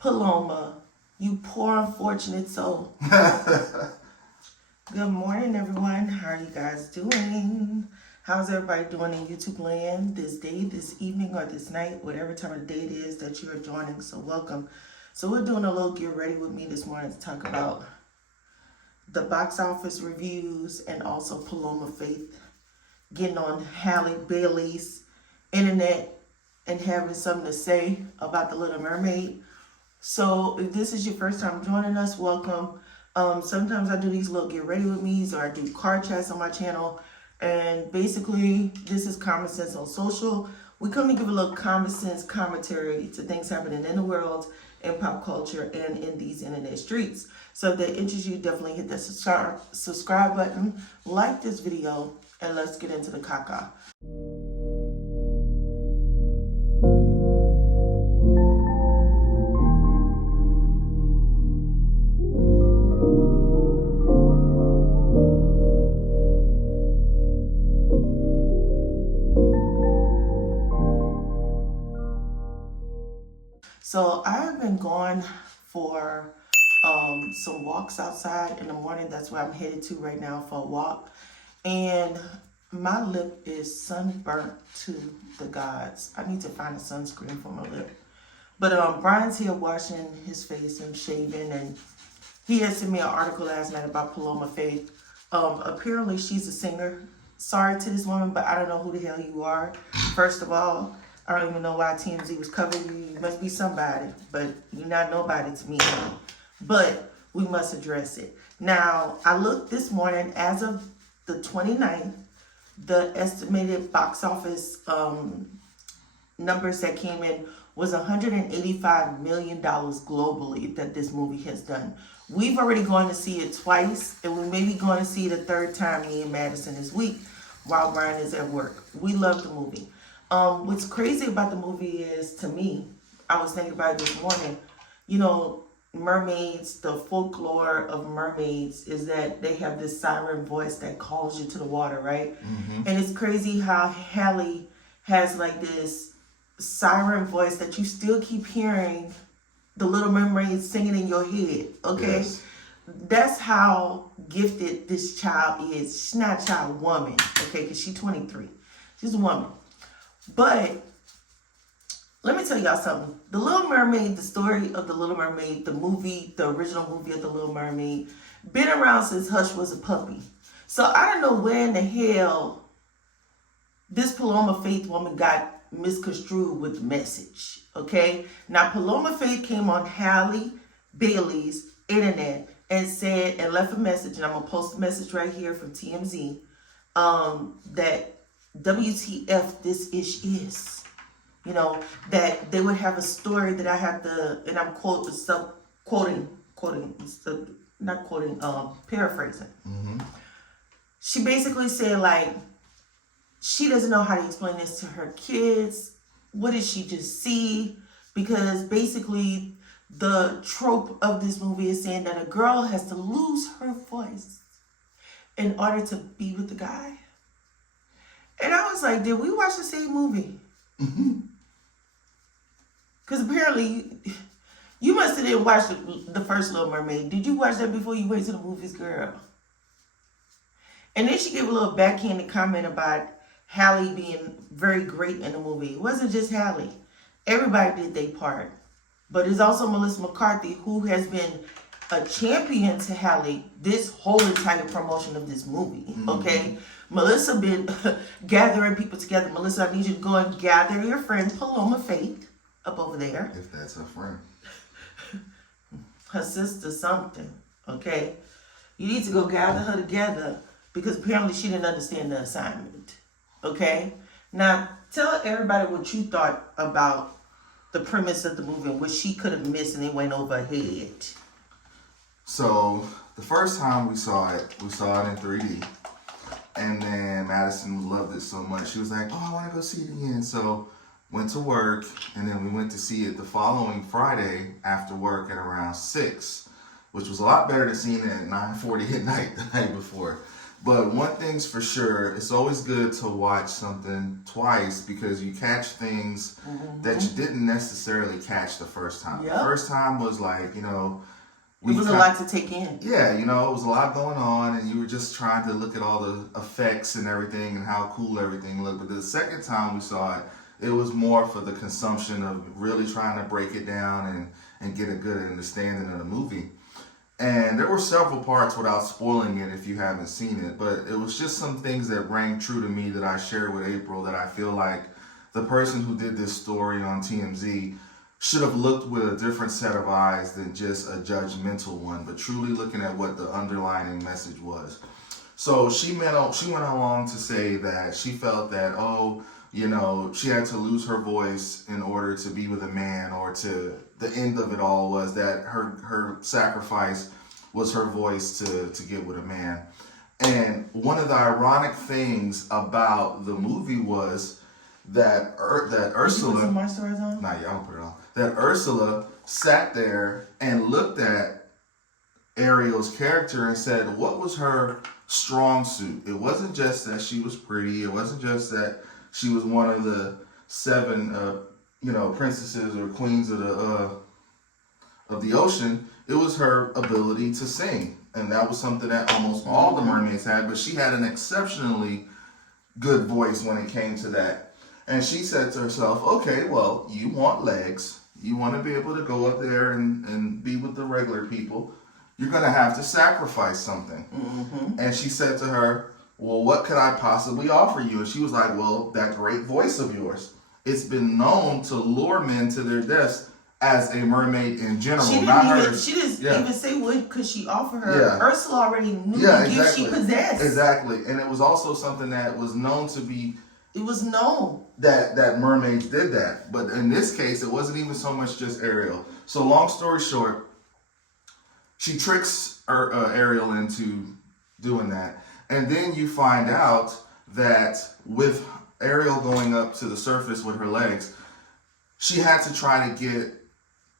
Paloma, you poor unfortunate soul. Good morning, everyone. How are you guys doing? How's everybody doing in YouTube land this day, this evening, or this night, whatever time of day it is that you are joining? So welcome. So we're doing a little get ready with me this morning to talk about the box office reviews and also Paloma Faith getting on Halle Bailey's internet and having something to say about The Little Mermaid. So if this is your first time joining us, welcome. Sometimes I do these little get ready with me's, or I do card chats on my channel. And basically, this is Common Sense on Social. We come to give a little common sense commentary to things happening in the world, in pop culture, and in these internet streets. So if that interests you, definitely hit that subscribe button, like this video, and let's get into the caca. So I have been gone for some walks outside in the morning. That's where I'm headed to right now for a walk. And my lip is sunburnt to the gods. I need to find a sunscreen for my lip. But Brian's here washing his face and shaving, and he had sent me an article last night about Paloma Faith. Apparently she's a singer. Sorry to this woman, but I don't know who the hell you are. First of all, I don't even know why TMZ was covering you. You must be somebody, but you're not nobody to me. But we must address it. Now, I looked this morning, as of the 29th, the estimated box office numbers that came in was $185 million globally that this movie has done. We've already gone to see it twice, and we may be going to see it a third time, me and Madison, this week while Brian is at work. We love the movie. What's crazy about the movie is, to me, I was thinking about it this morning, you know, mermaids, the folklore of mermaids is that they have this siren voice that calls you to the water, right? Mm-hmm. And it's crazy how Halle has like this siren voice that you still keep hearing the Little Mermaid singing in your head, okay? Yes. That's how gifted this child is. She's not a child, woman, okay? Because she's 23. She's a woman. But let me tell y'all something. The Little Mermaid, the story of The Little Mermaid, the movie, the original movie of The Little Mermaid, been around since Hush was a puppy. So I don't know where in the hell this Paloma Faith woman got misconstrued with the message, okay? Now, Paloma Faith came on Halle Bailey's internet and said, and left a message, and I'm going to post a message right here from TMZ, that WTF this ish is, you know, that they would have a story that I have to, and I'm paraphrasing. Mm-hmm. She basically said, like, she doesn't know how to explain this to her kids. What did she just see? Because basically the trope of this movie is saying that a girl has to lose her voice in order to be with the guy. And I was like, did we watch the same movie? Because apparently, you must have didn't watch the first Little Mermaid. Did you watch that before you went to the movies, girl? And then she gave a little backhanded comment about Halle being very great in the movie. It wasn't just Halle. Everybody did their part. But it's also Melissa McCarthy, who has been a champion to Halle this whole entire promotion of this movie, okay? Melissa been gathering people together. Melissa, I need you to go and gather your friend Paloma Faith up over there. If that's her friend. Her sister something, okay? You need to go gather her together because apparently she didn't understand the assignment, okay? Now, tell everybody what you thought about the premise of the movie and what she could have missed and it went over her head. So, the first time we saw it in 3D. And then Madison loved it so much. She was like, oh, I want to go see it again. So, went to work. And then we went to see it the following Friday after work at around 6. Which was a lot better than seeing it at 9:40 at night the night before. But one thing's for sure, it's always good to watch something twice because you catch things that you didn't necessarily catch the first time. Yep. The first time was like, it was a lot to take in. Yeah, it was a lot going on, and you were just trying to look at all the effects and everything and how cool everything looked. But the second time we saw it, it was more for the consumption of really trying to break it down and get a good understanding of the movie. And there were several parts, without spoiling it if you haven't seen it, but it was just some things that rang true to me that I shared with April, that I feel like the person who did this story on TMZ should have looked with a different set of eyes than just a judgmental one, but truly looking at what the underlying message was. So she went along to say that she felt that, she had to lose her voice in order to be with a man, or the end of it all was that her sacrifice was her voice to get with a man. And one of the ironic things about the movie was that Ursula, I'm put it on. That Ursula sat there and looked at Ariel's character and said, what was her strong suit? It wasn't just that she was pretty. It wasn't just that she was one of the 7, princesses or queens of the ocean. It was her ability to sing, and that was something that almost all the mermaids had. But she had an exceptionally good voice when it came to that. And she said to herself, "Okay, well, you want legs. You want to be able to go up there and be with the regular people. You're gonna have to sacrifice something." And she said to her, "Well, what could I possibly offer you?" And she was like, "Well, that great voice of yours. It's been known to lure men to their deaths as a mermaid in general." She didn't even say what could she offer her. Yeah. Ursula already knew the gift she possessed. Exactly. And it was also something that was known to be... It was known. That mermaids did that. But in this case, it wasn't even so much just Ariel. So long story short, she tricks Ariel into doing that. And then you find out that with Ariel going up to the surface with her legs, she had to try to get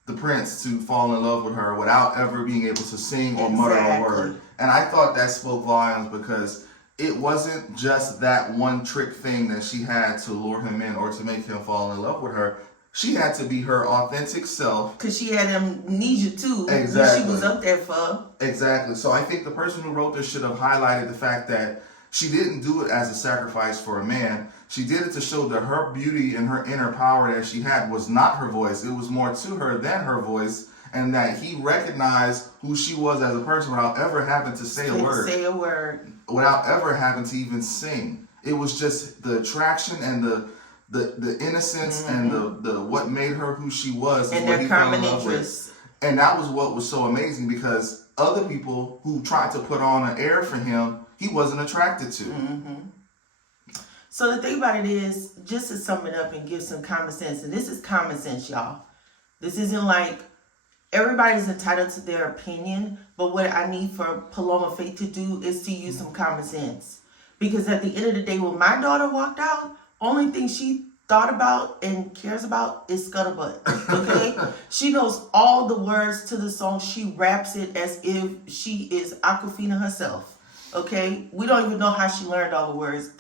the prince to fall in love with her without ever being able to sing or mutter a word. And I thought that spoke volumes, because it wasn't just that one trick thing that she had to lure him in or to make him fall in love with her. She had to be her authentic self. Because she had amnesia too. Exactly. She was up there for. Exactly. So I think the person who wrote this should have highlighted the fact that she didn't do it as a sacrifice for a man. She did it to show that her beauty and her inner power that she had was not her voice. It was more to her than her voice. And that he recognized who she was as a person without ever having to say a word. Without ever having to even sing. It was just the attraction and the innocence and the what made her who she was. And their common interests. And that was what was so amazing, because other people who tried to put on an air for him, he wasn't attracted to. So the thing about it is, just to sum it up and give some common sense, and this is common sense, y'all. This isn't like everybody's entitled to their opinion, but what I need for Paloma Faith to do is to use some common sense. Because at the end of the day, when my daughter walked out, only thing she thought about and cares about is Scuttlebutt. Okay? She knows all the words to the song. She raps it as if she is Aquafina herself. Okay? We don't even know how she learned all the words.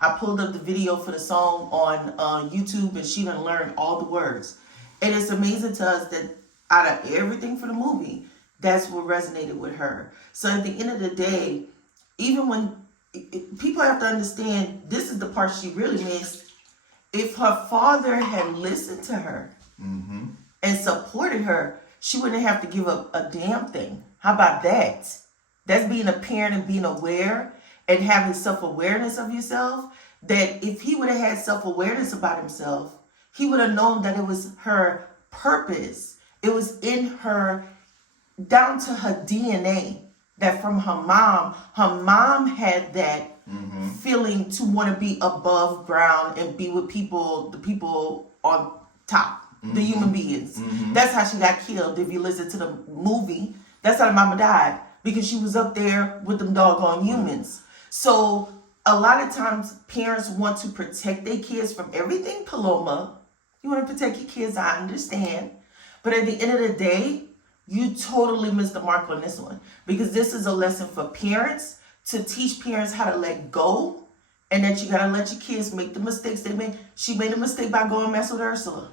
I pulled up the video for the song on YouTube, and she done learned all the words. And it's amazing to us that out of everything for the movie, that's what resonated with her. So at the end of the day, even when people have to understand, this is the part she really missed. If her father had listened to her and supported her, she wouldn't have to give up a damn thing. How about that? That's being a parent and being aware and having self-awareness of yourself. That if he would have had self-awareness about himself, he would have known that it was her purpose. It was in her, down to her DNA, that from her mom had that feeling to want to be above ground and be with the people on top, the human beings. That's how she got killed. If you listen to the movie, that's how the mama died, because she was up there with them doggone humans. So a lot of times parents want to protect their kids from everything, Paloma. You want to protect your kids, I understand. But at the end of the day, you totally missed the mark on this one. Because this is a lesson for parents to teach parents how to let go, and that you gotta let your kids make the mistakes they made. She made a mistake by going mess with Ursula.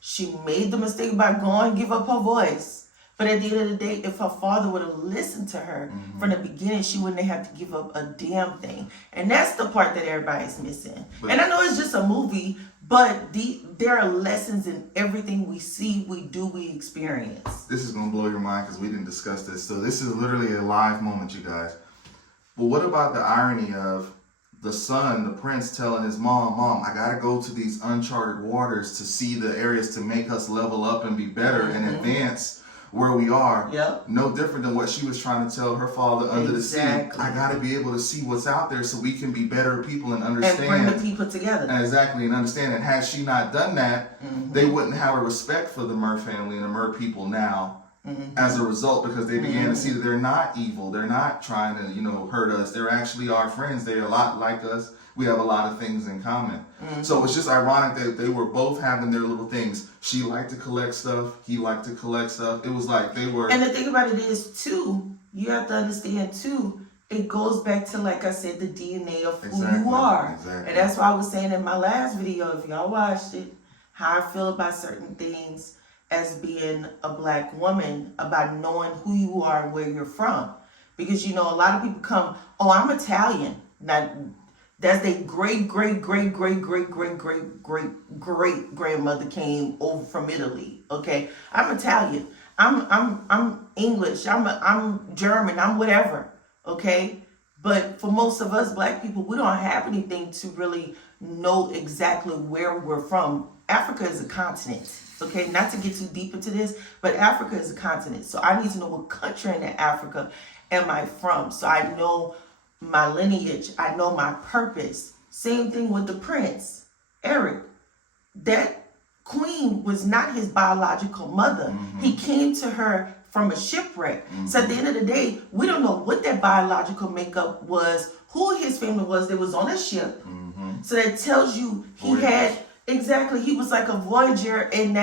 She made the mistake by going and give up her voice. But at the end of the day, if her father would have listened to her from the beginning, she wouldn't have to give up a damn thing. And that's the part that everybody's missing. And I know it's just a movie, but there are lessons in everything we see, we do, we experience. This is going to blow your mind because we didn't discuss this. So this is literally a live moment, you guys. But what about the irony of the son, the prince, telling his mom, I got to go to these uncharted waters to see the areas to make us level up and be better and advance where we are. Yep. No different than what she was trying to tell her father under the sea. I got to be able to see what's out there so we can be better people and understand. And bring the people together. Exactly, and understand. And had she not done that, they wouldn't have a respect for the Murr family and the Murr people now as a result, because they began to see that they're not evil. They're not trying to, hurt us. They're actually our friends. They're a lot like us. We have a lot of things in common. So it's just ironic that they were both having their little things. She liked to collect stuff. He liked to collect stuff. It was like they were... And the thing about it is, too, you have to understand, too, it goes back to, like I said, the DNA of who you are. Exactly. And that's why I was saying in my last video, if y'all watched it, how I feel about certain things as being a black woman, about knowing who you are and where you're from. Because, a lot of people come, oh, I'm Italian. Now, that's their great grandmother came over from Italy. Okay, I'm Italian. I'm English. I'm German. I'm whatever. Okay, but for most of us black people, we don't have anything to really know exactly where we're from. Africa is a continent. Okay, not to get too deep into this, but Africa is a continent. So I need to know what country in Africa am I from, so I know my lineage, I know my purpose. Same thing with the prince, Eric. That queen was not his biological mother. He came to her from a shipwreck. So at the end of the day, we don't know what that biological makeup was, who his family was that was on a ship. So that tells you he was like a voyager, and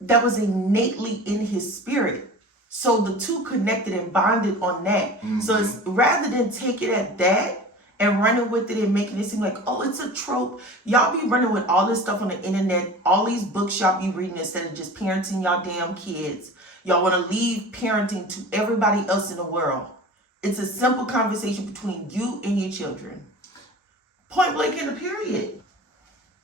that was innately in his spirit. So the two connected and bonded on that. So it's rather than take it at that and running with it and making it seem like, oh, it's a trope. Y'all be running with all this stuff on the internet, all these books y'all be reading instead of just parenting y'all damn kids. Y'all want to leave parenting to everybody else in the world. It's a simple conversation between you and your children. Point blank in the period.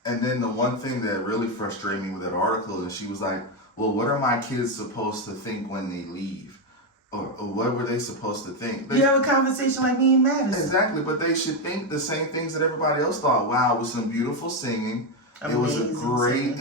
And then the one thing that really frustrated me with that article is she was like, well, what are my kids supposed to think when they leave? Or what were they supposed to think? You have a conversation like me and Madison. Exactly, but they should think the same things that everybody else thought. Wow, it was some beautiful singing. It was a great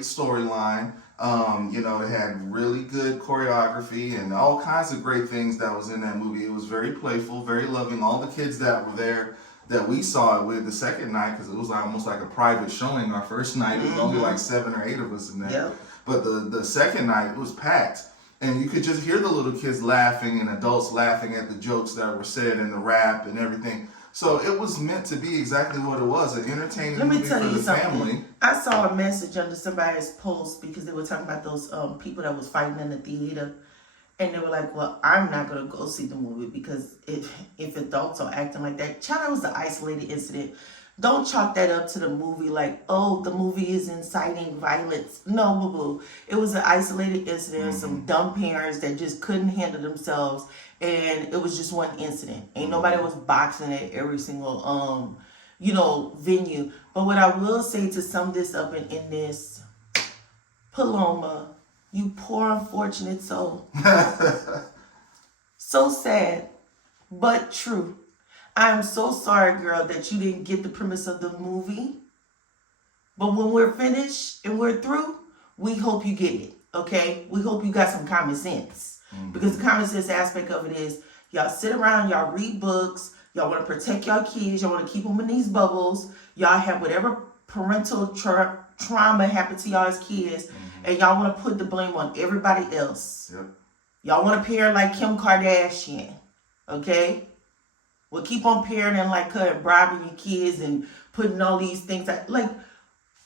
storyline. It had really good choreography and all kinds of great things that was in that movie. It was very playful, very loving. All the kids that were there that we saw it with the second night, because it was almost like a private showing. Our first night, it was only like 7 or 8 of us in there. Yep. But the second night, it was packed. And you could just hear the little kids laughing and adults laughing at the jokes that were said and the rap and everything. So it was meant to be exactly what it was, an entertaining movie for the family. I saw a message under somebody's post because they were talking about those people that was fighting in the theater. And they were like, well, I'm not going to go see the movie because if adults are acting like that. Child, that was an isolated incident. Don't chalk that up to the movie like, oh, the movie is inciting violence. No, boo-boo. It was an isolated incident. Some dumb parents that just couldn't handle themselves. And it was just one incident. Ain't nobody was boxing at every single, venue. But what I will say to sum this up in this, Paloma, you poor unfortunate soul. So sad, but true. I am so sorry, girl, that you didn't get the premise of the movie. But when we're finished and we're through, we hope you get it, okay? We hope you got some common sense. Because the common sense aspect of it is, y'all sit around, y'all read books, y'all want to protect y'all kids, y'all want to keep them in these bubbles, y'all have whatever parental trauma happened to y'all as kids, and y'all want to put the blame on everybody else. Yep. Y'all want to parent like Kim Kardashian, okay? Well, keep on parenting like her and bribing your kids and putting all these things out. Like,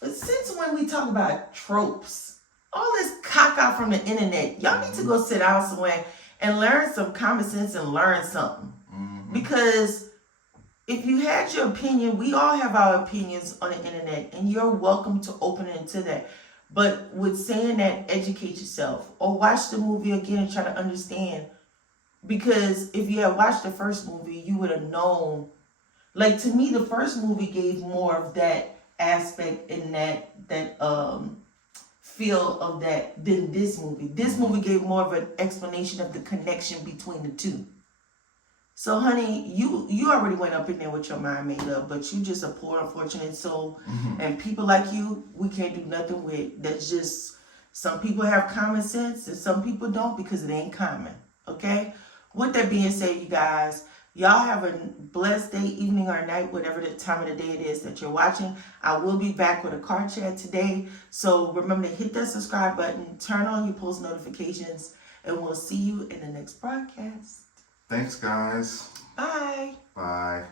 since when we talk about tropes, all this caca from the internet, y'all need to go sit down somewhere and learn some common sense and learn something. Because if you had your opinion, we all have our opinions on the internet, and you're welcome to open it into that. But with saying that, educate yourself or watch the movie again and try to understand. Because if you had watched the first movie, you would have known. Like, to me, the first movie gave more of that aspect and that feel of that than this movie. This movie gave more of an explanation of the connection between the two. So, honey, you already went up in there with your mind made up, but you just a poor, unfortunate soul. And people like you, we can't do nothing with. That's just, some people have common sense and some people don't because it ain't common. Okay? With that being said, you guys, y'all have a blessed day, evening, or night, whatever the time of the day it is that you're watching. I will be back with a car chat today. So remember to hit that subscribe button, turn on your post notifications, and we'll see you in the next broadcast. Thanks, guys. Bye. Bye.